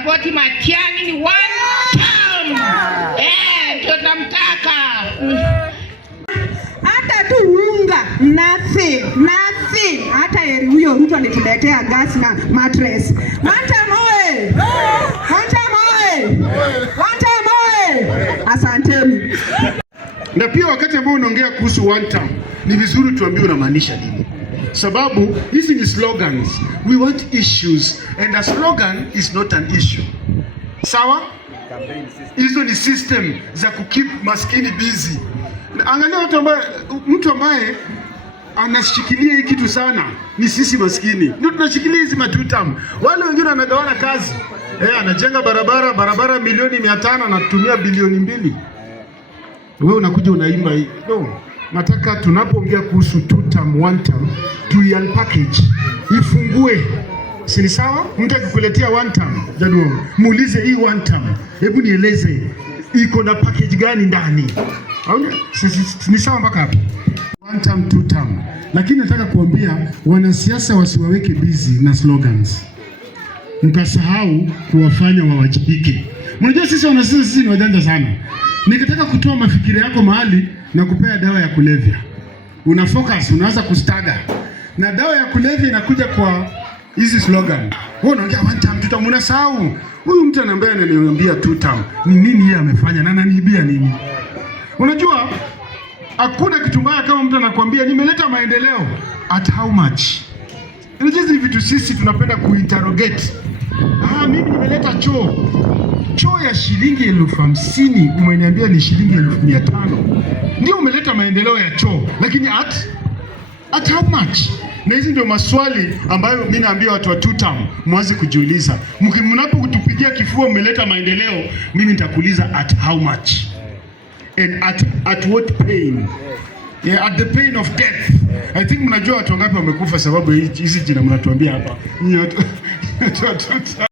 support Matiang'i ni one term. Ndio tunamtaka. Hata tu unga nothing. Hata huyo mtu alituletea gas na mattress. One time oe. Asanteni. Na pia wakati ambao unaongea kuhusu one term, ni vizuri tuambie unamaanisha nini. Sababu hizi ni slogans. We want issues and a slogan is not an issue. Sawa? Hizo ni system za kukeep maskini busy. Angalia mtu ambaye anashikilia hii kitu sana ni sisi maskini. Ndio tunashikilia hizi matutam. Wale wengine wanagawana kazi. Anajenga barabara milioni 500 anatumia bilioni 2. Wewe unakuja unaimba hii. No. Nataka tunapoongea kuhusu two term, one term, unpackage. Ifungue. Si sawa? Mtu akikuletea one term, jadua, muulize hii one term. Hebu nieleze iko na package gani ndani? Ni sawa mpaka hapo? One term, two term. Lakini nataka kuambia wanasiasa wasiwaweke busy na slogans. Mkasahau kuwafanya wawajibike. Mnajua sisi wanasiasa sisi ni wajanja sana. Nikitaka kutoa mafikiri yako mahali na kupea dawa ya kulevya, una focus, unaanza kustaga. Na dawa ya kulevya inakuja kwa hizi slogan. Wewe unaongea one term, two term, unasahau. Huyu mtu anambia ananiambia two term. Ni nini yeye amefanya na ananiibia nini? Unajua hakuna kitu mbaya kama mtu anakuambia nimeleta maendeleo. At how much? Unajua hizi vitu sisi tunapenda kuinterrogate. Mimi nimeleta choo ya shilingi 50,000 umeniambia ni shilingi 500. Ndio umeleta maendeleo ya choo, lakini at how much? Na hizi ndio maswali ambayo mimi naambia watu wa two term mwanze kujiuliza. Mnapokutupigia kifua umeleta maendeleo, mimi nitakuuliza at how much? And at what pain? Yeah, at the pain of death. I think mnajua watu wangapi wamekufa sababu hizi jina mnatuambia hapa.